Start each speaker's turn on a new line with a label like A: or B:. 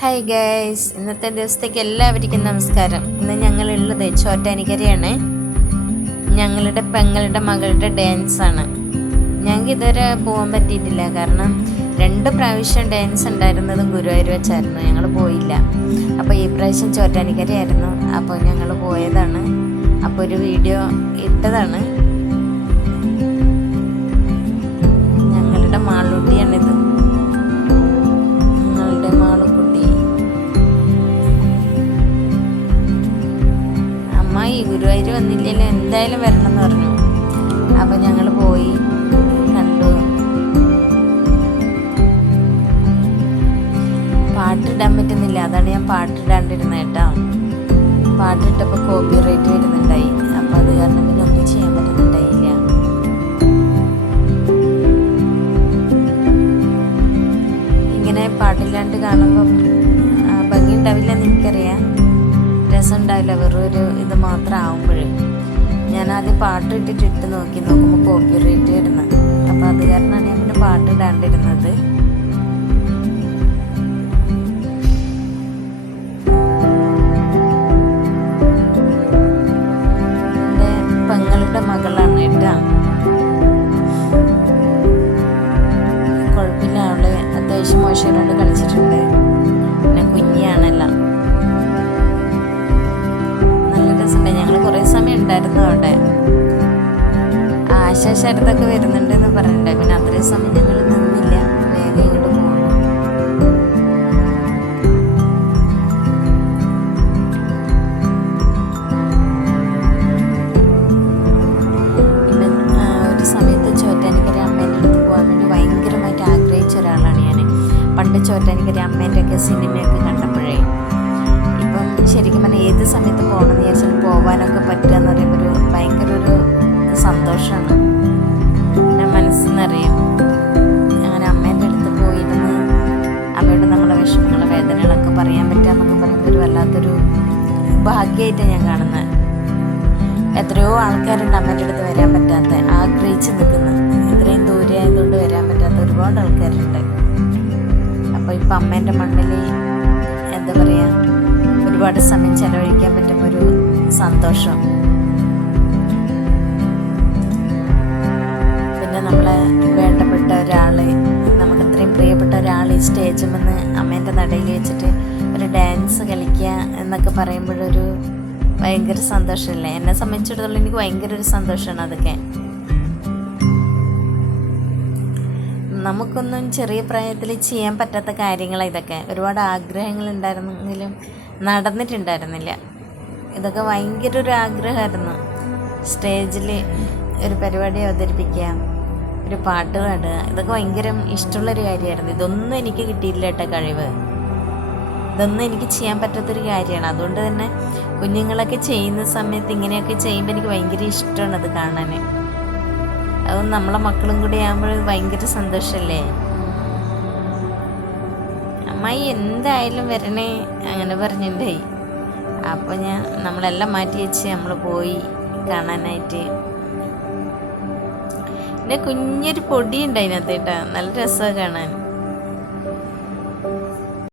A: Hi guys ഇന്നത്തെ ദിവസത്തേക്ക് എല്ലാവർക്കും നമസ്കാരം. ഇന്ന് ഞങ്ങളുള്ളത് ചോറ്റാനിക്കരയാണ്. ഞങ്ങളുടെ പെങ്ങളുടെ മകളുടെ ഡാൻസാണ് ഞങ്ങൾക്ക് ഇതുവരെ പോകാൻ പറ്റിയിട്ടില്ല. കാരണം രണ്ട് പ്രാവശ്യം ഡാൻസ് ഉണ്ടായിരുന്നതും ഗുരുവായൂർ വെച്ചായിരുന്നു. ഞങ്ങൾ പോയില്ല. അപ്പോൾ ഈ പ്രാവശ്യം ചോറ്റാനിക്കരയായിരുന്നു. അപ്പോൾ ഞങ്ങൾ പോയതാണ്. അപ്പോൾ ഒരു വീഡിയോ ഇട്ടതാണ്. ഞങ്ങളുടെ മാളൂട്ടിയാണിത്. അമ്മായി ഗുരുവായൂർ വന്നില്ലല്ലോ എന്തായാലും വരണം എന്ന് പറഞ്ഞു. അപ്പം ഞങ്ങൾ പോയി കണ്ടു. പാട്ടിടാൻ പറ്റുന്നില്ല. അതാണ് ഞാൻ പാട്ടിടാണ്ടിരുന്നത് കേട്ടോ. പാട്ടിട്ടപ്പോൾ കോപ്പി റേറ്റ് വരുന്നുണ്ടായി. അപ്പോൾ അത് കാരണം പിന്നെ ഒന്നും ചെയ്യാൻ പറ്റുന്നുണ്ടായില്ല. ഇങ്ങനെ പാട്ടില്ലാണ്ട് കാണുമ്പോൾ ഭംഗി ഉണ്ടാവില്ല എന്ന് എനിക്കറിയാം. രസം ഉണ്ടാവില്ല വെറും ഇത് മാത്രം ആവുമ്പോഴേ ഞാൻ ആദ്യം പാട്ട് ഇട്ടിട്ട് ഇട്ട് നോക്കി. നോക്കുമ്പോൾ കോപ്പി റേറ്റ് വരുന്നത് അപ്പോൾ അത് കാരണമാണ് ഞാൻ പിന്നെ പാട്ട് ഇടാണ്ടിരുന്നത്. പെങ്ങളുടെ മകളാണ് കേട്ടോ. കുഴപ്പമില്ല. അവൾ അത്യാവശ്യം മോശമായിട്ട് ഉണ്ടായിരുന്നു അവിടെ? ആശ ശരത്തൊക്കെ വരുന്നുണ്ടെന്ന് പറഞ്ഞിട്ടുണ്ട് പിന്നെ അത്രയും സമയം ഞങ്ങൾ നിന്നില്ല. വേഗം ഇങ്ങോട്ട് സമയത്ത് ചോറ്റാനിക്കര അമ്മേന്റെ സിനിമയൊക്കെ പോകാൻ ശരിക്കും പറഞ്ഞാൽ ഏത് സമയത്ത് പോകണമെന്ന് വിചാരിച്ചാൽ പോകാനൊക്കെ പറ്റുക എന്ന് പറയുമ്പോൾ ഒരു ഭയങ്കര ഒരു സന്തോഷമാണ് എന്റെ മനസ്സിൽ അങ്ങനെ അമ്മേന്റെ അടുത്ത് പോയിരുന്ന് അമ്മയോട് നമ്മളെ വിഷമങ്ങളെ വേദനകളൊക്കെ പറയാൻ പറ്റുക എന്നൊക്കെ പറയുമ്പോൾ ഒരു വല്ലാത്തൊരു ഭാഗ്യമായിട്ടാണ് ഞാൻ കാണുന്നത് എത്രയോ ആൾക്കാരുണ്ട് അമ്മേന്റെ അടുത്ത് വരാൻ പറ്റാത്ത ആഗ്രഹിച്ച് നിൽക്കുന്ന. ഇത്രയും ദൂരെ ആയതുകൊണ്ട് വരാൻ പറ്റാത്ത ഒരുപാട് ആൾക്കാരുണ്ട്. അപ്പോൾ ഇപ്പം അമ്മേന്റെ മണ്ണിൽ എന്താ പറയുക ഒരുപാട് സമയം ചെലവഴിക്കാൻ പറ്റുന്ന ഒരു സന്തോഷം. പിന്നെ നമ്മളെ വേണ്ടപ്പെട്ട ഒരാളെ നമുക്ക് അത്രയും പ്രിയപ്പെട്ട ഒരാൾ ഈ സ്റ്റേജിൽ വന്ന് അമ്മേന്റെ നടയിൽ വെച്ചിട്ട് ഒരു ഡാൻസ് കളിക്കുക എന്നൊക്കെ പറയുമ്പോഴൊരു ഭയങ്കര സന്തോഷമല്ലേ എന്നെ സംബന്ധിച്ചിടത്തോളം എനിക്ക് ഭയങ്കര ഒരു സന്തോഷമാണ് അതൊക്കെ. നമുക്കൊന്നും ചെറിയ പ്രായത്തിൽ ചെയ്യാൻ പറ്റാത്ത കാര്യങ്ങളാണ് ഇതൊക്കെ. ഒരുപാട് ആഗ്രഹങ്ങൾ ഉണ്ടായിരുന്നെങ്കിലും നടന്നിട്ടുണ്ടായിരുന്നില്ല. ഇതൊക്കെ ഭയങ്കര ഒരു ആഗ്രഹമായിരുന്നു. സ്റ്റേജിൽ ഒരു പരിപാടി അവതരിപ്പിക്കുക ഒരു പാട്ട് പാടുക ഇതൊക്കെ ഭയങ്കര ഇഷ്ടമുള്ളൊരു കാര്യമായിരുന്നു. ഇതൊന്നും എനിക്ക് കിട്ടിയില്ല കേട്ടോ കഴിവ്. ഇതൊന്നും എനിക്ക് ചെയ്യാൻ പറ്റാത്തൊരു കാര്യമാണ്. അതുകൊണ്ട് തന്നെ കുഞ്ഞുങ്ങളൊക്കെ ചെയ്യുന്ന സമയത്ത് ഇങ്ങനെയൊക്കെ ചെയ്യുമ്പോൾ എനിക്ക് ഭയങ്കര ഇഷ്ടമാണ് അത് കാണാൻ അതും നമ്മളെ മക്കളും കൂടി ആകുമ്പോൾ ഭയങ്കര സന്തോഷമല്ലേ അമ്മായി എന്തായാലും വരണേ അങ്ങനെ പറഞ്ഞിട്ടുണ്ടായി അപ്പോൾ ഞാൻ നമ്മളെല്ലാം മാറ്റി വെച്ച് നമ്മൾ പോയി കാണാനായിട്ട്. പിന്നെ കുഞ്ഞൊരു പൊടി ഉണ്ട് അതിനകത്ത് കേട്ടോ. നല്ല രസമാണ് കാണാൻ.